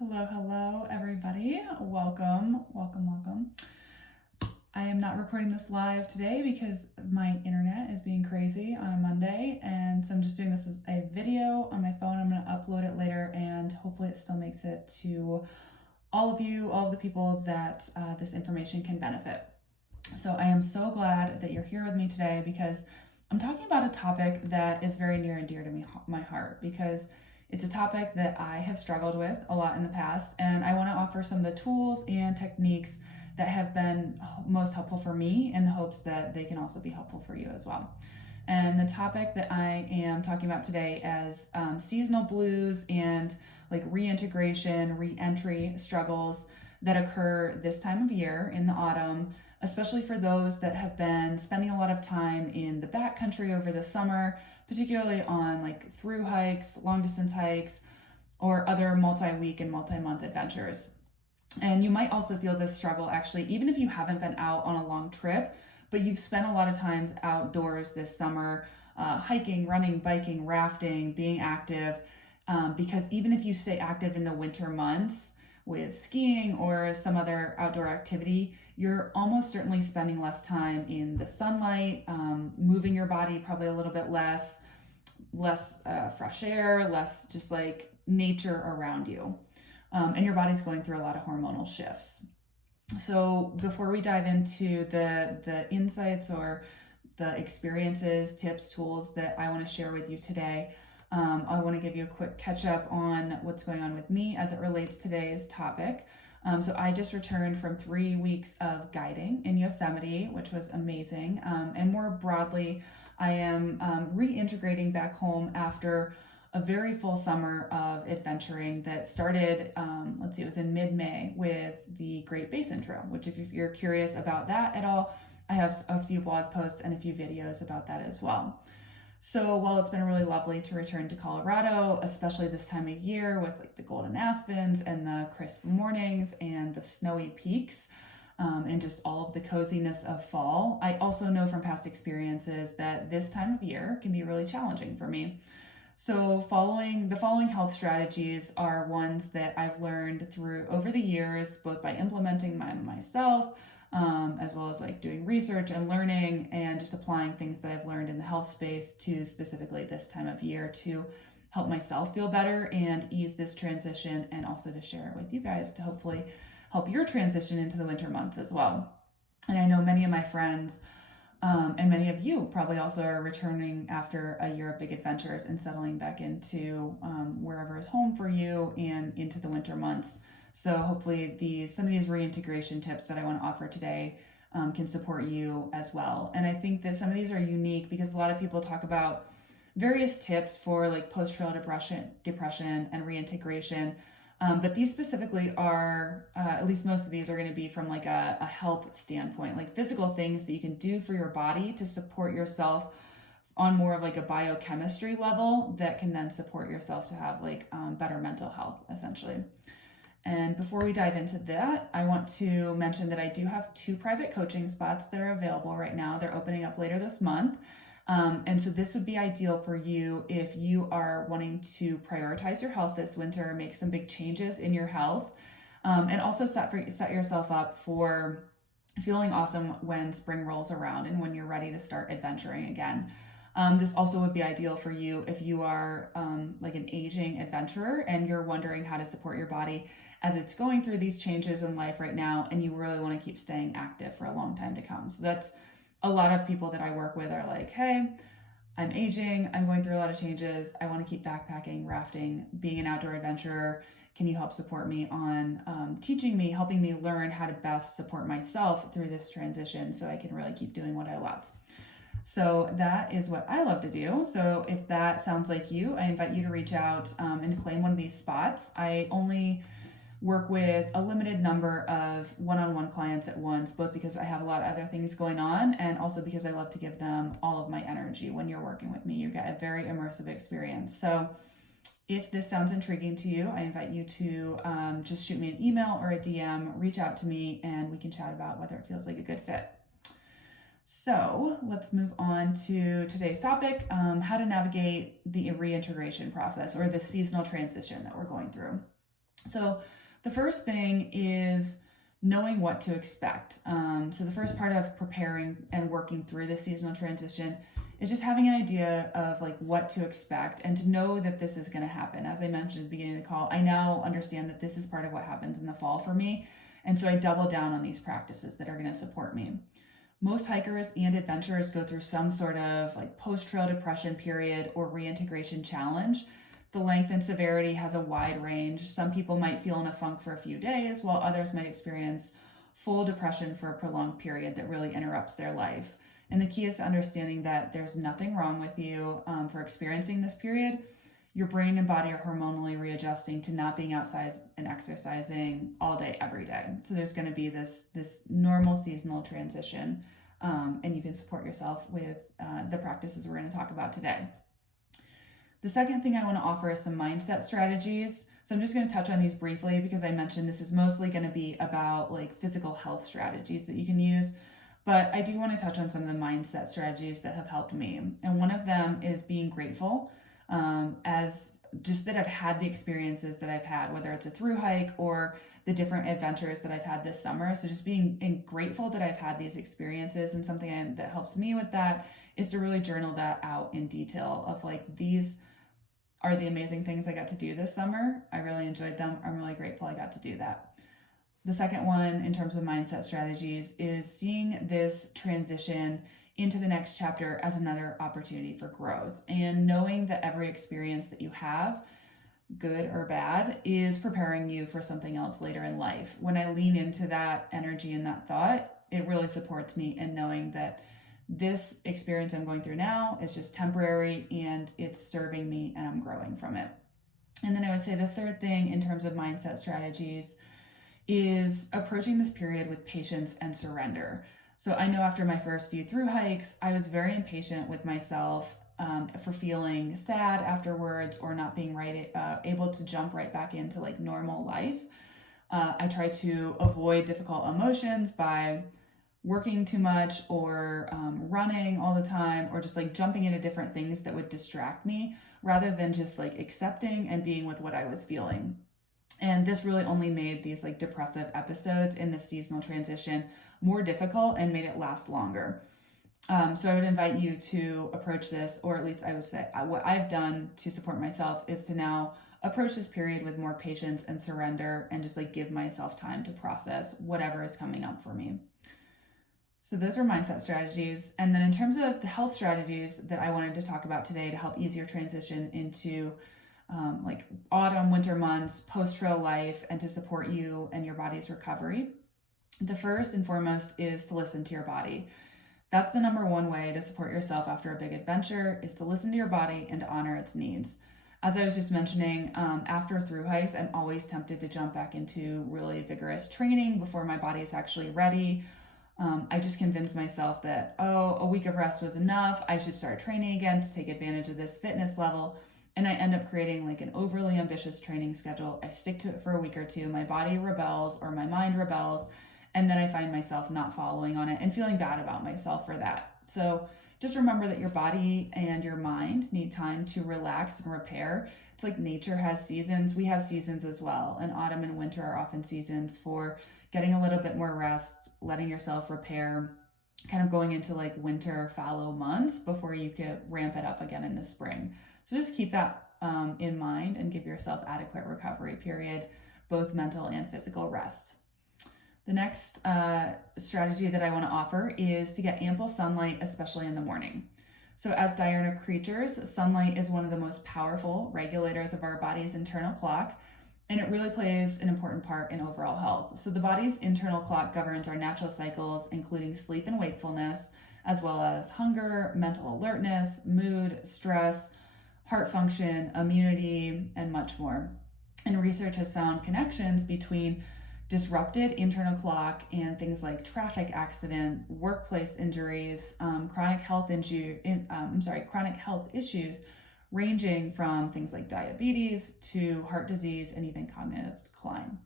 Hello, everybody. Welcome. I am not recording this live today because my internet is being crazy on a Monday, and so I'm just doing this as a video on my phone. I'm going to upload it later, and hopefully it still makes it to all of you, all of the people that this information can benefit. So I am so glad that you're here with me today because I'm talking about a topic that is very near and dear to my heart, because it's a topic that I have struggled with a lot in the past, and I want to offer some of the tools and techniques that have been most helpful for me in the hopes that they can also be helpful for you as well. And the topic that I am talking about today is seasonal blues and like reintegration, re-entry struggles that occur this time of year in the autumn, especially for those that have been spending a lot of time in the backcountry over the summer, particularly on like through hikes, long distance hikes, or other multi-week and multi-month adventures. And you might also feel this struggle actually, even if you haven't been out on a long trip, but you've spent a lot of times outdoors this summer, hiking, running, biking, rafting, being active, because even if you stay active in the winter months with skiing or some other outdoor activity, you're almost certainly spending less time in the sunlight, moving your body probably a little bit less fresh air, less just like nature around you. And your body's going through a lot of hormonal shifts. So before we dive into the insights or the experiences, tips, tools that I want to share with you today, I want to give you a quick catch up on what's going on with me as it relates to today's topic. So I just returned from 3 weeks of guiding in Yosemite, which was amazing. And more broadly, I am reintegrating back home after a very full summer of adventuring that started, it was in mid-May with the Great Basin Trail, which if you're curious about that at all, I have a few blog posts and a few videos about that as well. So while it's been really lovely to return to Colorado, especially this time of year with like the golden aspens and the crisp mornings and the snowy peaks, and just all of the coziness of fall, I also know from past experiences that this time of year can be really challenging for me. So the following health strategies are ones that I've learned through over the years, both by implementing them myself, as well as like doing research and learning and just applying things that I've learned in the health space to specifically this time of year to help myself feel better and ease this transition, and also to share it with you guys to hopefully help your transition into the winter months as well. And I know many of my friends and many of you probably also are returning after a year of big adventures and settling back into wherever is home for you and into the winter months. So hopefully some of these reintegration tips that I want to offer today can support you as well. And I think that some of these are unique because a lot of people talk about various tips for like post-trail depression and reintegration. But these specifically are, at least most of these are going to be from like a health standpoint, like physical things that you can do for your body to support yourself on more of like a biochemistry level that can then support yourself to have like better mental health, essentially. And before we dive into that, I want to mention that I do have 2 private coaching spots that are available right now. They're opening up later this month. And so this would be ideal for you if you are wanting to prioritize your health this winter, make some big changes in your health, and also set yourself up for feeling awesome when spring rolls around and when you're ready to start adventuring again. This also would be ideal for you if you are like an aging adventurer and you're wondering how to support your body as it's going through these changes in life right now, and you really want to keep staying active for a long time to come. So that's a lot of people that I work with are like, hey, I'm aging, I'm going through a lot of changes, I want to keep backpacking, rafting, being an outdoor adventurer. Can you help support me on helping me learn how to best support myself through this transition so I can really keep doing what I love? So that is what I love to do. So if that sounds like you, I invite you to reach out and claim one of these spots. I only work with a limited number of one-on-one clients at once, both because I have a lot of other things going on and also because I love to give them all of my energy. When you're working with me, you get a very immersive experience. So if this sounds intriguing to you, I invite you to just shoot me an email or a DM, reach out to me, and we can chat about whether it feels like a good fit. So let's move on to today's topic, how to navigate the reintegration process or the seasonal transition that we're going through. So the first thing is knowing what to expect. So the first part of preparing and working through the seasonal transition is just having an idea of like what to expect and to know that this is going to happen. As I mentioned at the beginning of the call, I now understand that this is part of what happens in the fall for me. And so I double down on these practices that are going to support me. Most hikers and adventurers go through some sort of like post-trail depression period or reintegration challenge. The length and severity has a wide range. Some people might feel in a funk for a few days, while others might experience full depression for a prolonged period that really interrupts their life. And the key is to understanding that there's nothing wrong with you for experiencing this period. Your brain and body are hormonally readjusting to not being outside and exercising all day, every day. So there's going to be this normal seasonal transition, and you can support yourself with the practices we're going to talk about today. The second thing I want to offer is some mindset strategies. So I'm just going to touch on these briefly because I mentioned this is mostly going to be about like physical health strategies that you can use. But I do want to touch on some of the mindset strategies that have helped me. And one of them is being grateful, as just that I've had the experiences that I've had, whether it's a through hike or the different adventures that I've had this summer. So just being grateful that I've had these experiences, and something that helps me with that is to really journal that out in detail of like, these are the amazing things I got to do this summer. I really enjoyed them. I'm really grateful I got to do that. The second one in terms of mindset strategies is seeing this transition into the next chapter as another opportunity for growth, and knowing that every experience that you have, good or bad, is preparing you for something else later in life. When I lean into that energy and that thought, it really supports me in knowing that this experience I'm going through now is just temporary and it's serving me and I'm growing from it. And then I would say the third thing in terms of mindset strategies is approaching this period with patience and surrender. So I know after my first few through hikes, I was very impatient with myself for feeling sad afterwards or not being able to jump right back into like normal life. I tried to avoid difficult emotions by working too much or running all the time, or just like jumping into different things that would distract me rather than just like accepting and being with what I was feeling. And this really only made these like depressive episodes in the seasonal transition more difficult and made it last longer. So I would invite you to approach this, or at least I would say what I've done to support myself is to now approach this period with more patience and surrender, and just like give myself time to process whatever is coming up for me. So those are mindset strategies. And then in terms of the health strategies that I wanted to talk about today to help ease your transition into like autumn, winter months, post-trail life, and to support you and your body's recovery. The first and foremost is to listen to your body. That's the number one way to support yourself after a big adventure, is to listen to your body and to honor its needs. As I was just mentioning, after through hikes, I'm always tempted to jump back into really vigorous training before my body is actually ready. I just convinced myself that, a week of rest was enough. I should start training again to take advantage of this fitness level. And I end up creating like an overly ambitious training schedule. I stick to it for a week or two. My body rebels or my mind rebels. And then I find myself not following on it and feeling bad about myself for that. So just remember that your body and your mind need time to relax and repair. It's like nature has seasons. We have seasons as well. And autumn and winter are often seasons for getting a little bit more rest, letting yourself repair, kind of going into like winter fallow months before you could ramp it up again in the spring. So just keep that in mind and give yourself adequate recovery period, both mental and physical rest. The next strategy that I want to offer is to get ample sunlight, especially in the morning. So as diurnal creatures, sunlight is one of the most powerful regulators of our body's internal clock, and it really plays an important part in overall health. So the body's internal clock governs our natural cycles, including sleep and wakefulness, as well as hunger, mental alertness, mood, stress, heart function, immunity, and much more. And research has found connections between disrupted internal clock and things like traffic accident, workplace injuries, chronic health issues, ranging from things like diabetes to heart disease and even cognitive decline.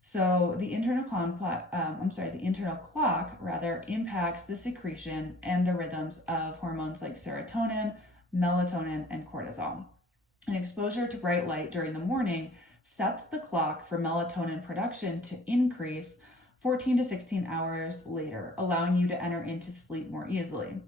So the internal clock impacts the secretion and the rhythms of hormones like serotonin, melatonin, and cortisol. And exposure to bright light during the morning sets the clock for melatonin production to increase 14 to 16 hours later, allowing you to enter into sleep more easily.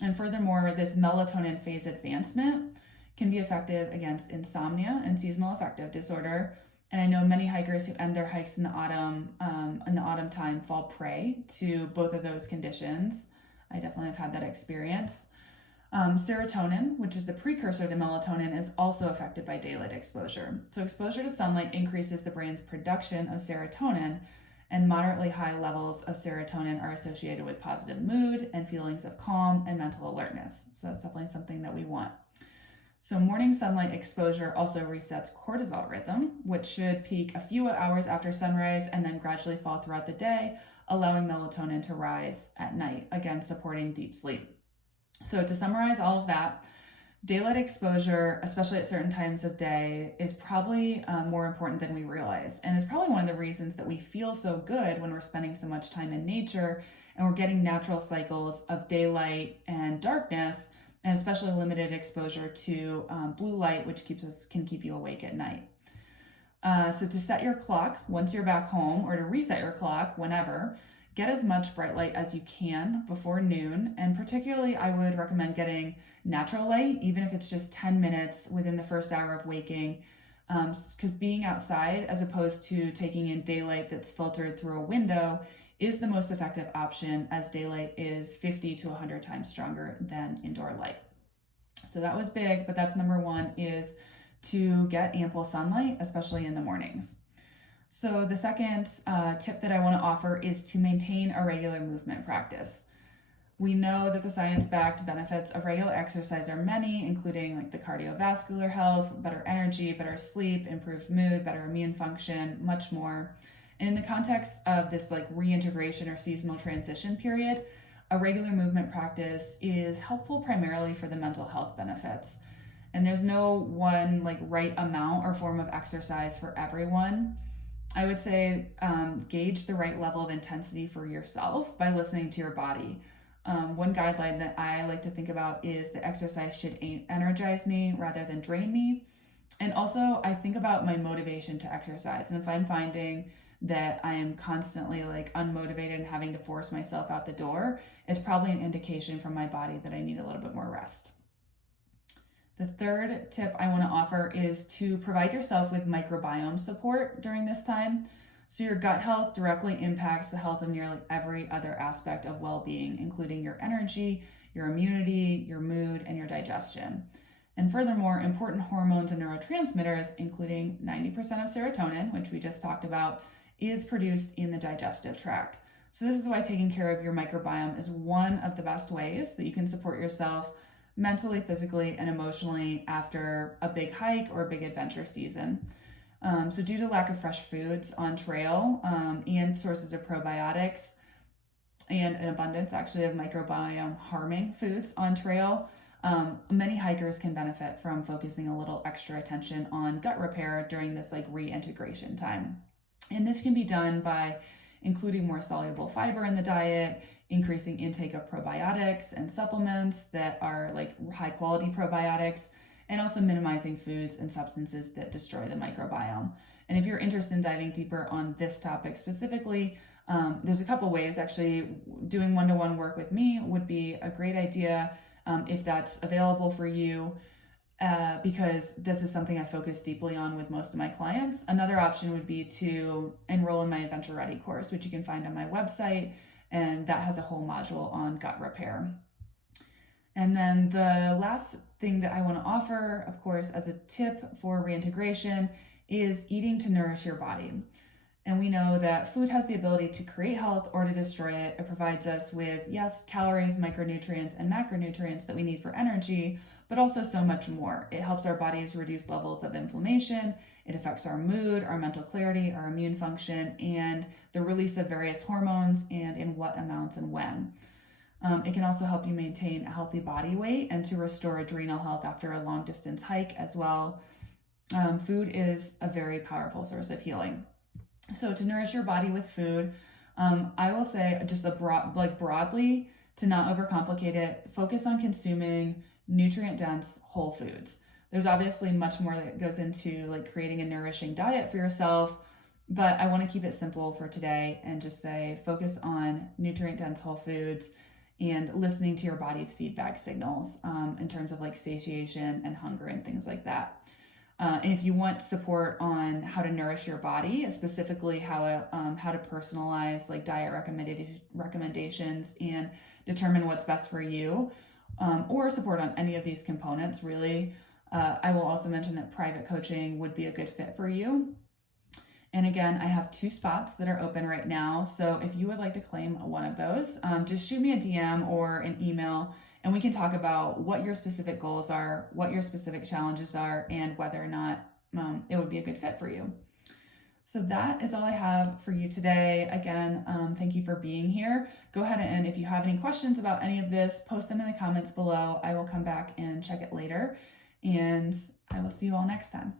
And furthermore, this melatonin phase advancement can be effective against insomnia and seasonal affective disorder. And I know many hikers who end their hikes in the autumn time fall prey to both of those conditions. I definitely have had that experience. Serotonin, which is the precursor to melatonin, is also affected by daylight exposure. So exposure to sunlight increases the brain's production of serotonin, and moderately high levels of serotonin are associated with positive mood and feelings of calm and mental alertness. So that's definitely something that we want. So morning sunlight exposure also resets cortisol rhythm, which should peak a few hours after sunrise and then gradually fall throughout the day, allowing melatonin to rise at night, again supporting deep sleep. So to summarize all of that, daylight exposure, especially at certain times of day, is probably more important than we realize. And it's probably one of the reasons that we feel so good when we're spending so much time in nature and we're getting natural cycles of daylight and darkness, and especially limited exposure to blue light, which can keep you awake at night. So to set your clock once you're back home, or to reset your clock whenever, get as much bright light as you can before noon, and particularly I would recommend getting natural light, even if it's just 10 minutes within the first hour of waking, because being outside as opposed to taking in daylight that's filtered through a window is the most effective option, as daylight is 50 to 100 times stronger than indoor light. So that was big, but that's number one, is to get ample sunlight, especially in the mornings. So the second tip that I want to offer is to maintain a regular movement practice. We know that the science-backed benefits of regular exercise are many, including like the cardiovascular health, better energy, better sleep, improved mood, better immune function, much more. And in the context of this like reintegration or seasonal transition period, a regular movement practice is helpful primarily for the mental health benefits. And there's no one like right amount or form of exercise for everyone. I would say gauge the right level of intensity for yourself by listening to your body. One guideline that I like to think about is the exercise should energize me rather than drain me. And also I think about my motivation to exercise. And if I'm finding that I am constantly like unmotivated and having to force myself out the door, it's probably an indication from my body that I need a little bit more rest. The third tip I want to offer is to provide yourself with microbiome support during this time. So your gut health directly impacts the health of nearly every other aspect of well-being, including your energy, your immunity, your mood, and your digestion. And furthermore, important hormones and neurotransmitters, including 90% of serotonin, which we just talked about, is produced in the digestive tract. So this is why taking care of your microbiome is one of the best ways that you can support yourself mentally, physically, and emotionally after a big hike or a big adventure season. So due to lack of fresh foods on trail and sources of probiotics and an abundance actually of microbiome harming foods on trail, many hikers can benefit from focusing a little extra attention on gut repair during this like reintegration time. And this can be done by including more soluble fiber in the diet, increasing intake of probiotics and supplements that are like high quality probiotics, and also minimizing foods and substances that destroy the microbiome. And if you're interested in diving deeper on this topic specifically, there's a couple ways. Actually, doing one-to-one work with me would be a great idea if that's available for you, because this is something I focus deeply on with most of my clients. Another option would be to enroll in my Adventure Ready course, which you can find on my website, and that has a whole module on gut repair. And then the last thing that I want to offer, of course, as a tip for reintegration, is eating to nourish your body. And we know that food has the ability to create health or to destroy it. It provides us with, yes, calories, micronutrients, and macronutrients that we need for energy, but also so much more. It helps our bodies reduce levels of inflammation. It affects our mood, our mental clarity, our immune function, and the release of various hormones, and in what amounts and when. It can also help you maintain a healthy body weight and to restore adrenal health after a long distance hike as well. Food is a very powerful source of healing. So to nourish your body with food, I will say just broadly, to not overcomplicate it, focus on consuming nutrient dense whole foods. There's obviously much more that goes into like creating a nourishing diet for yourself, but I want to keep it simple for today and just say focus on nutrient dense whole foods and listening to your body's feedback signals in terms of like satiation and hunger and things like that. And if you want support on how to nourish your body, specifically how to personalize like diet recommendations and determine what's best for you, or support on any of these components, really, I will also mention that private coaching would be a good fit for you. And again, I have 2 spots that are open right now. So if you would like to claim one of those, just shoot me a DM or an email, and we can talk about what your specific goals are, what your specific challenges are, and whether or not it would be a good fit for you. So that is all I have for you today. Again, thank you for being here. Go ahead and if you have any questions about any of this, post them in the comments below. I will come back and check it later, and I will see you all next time.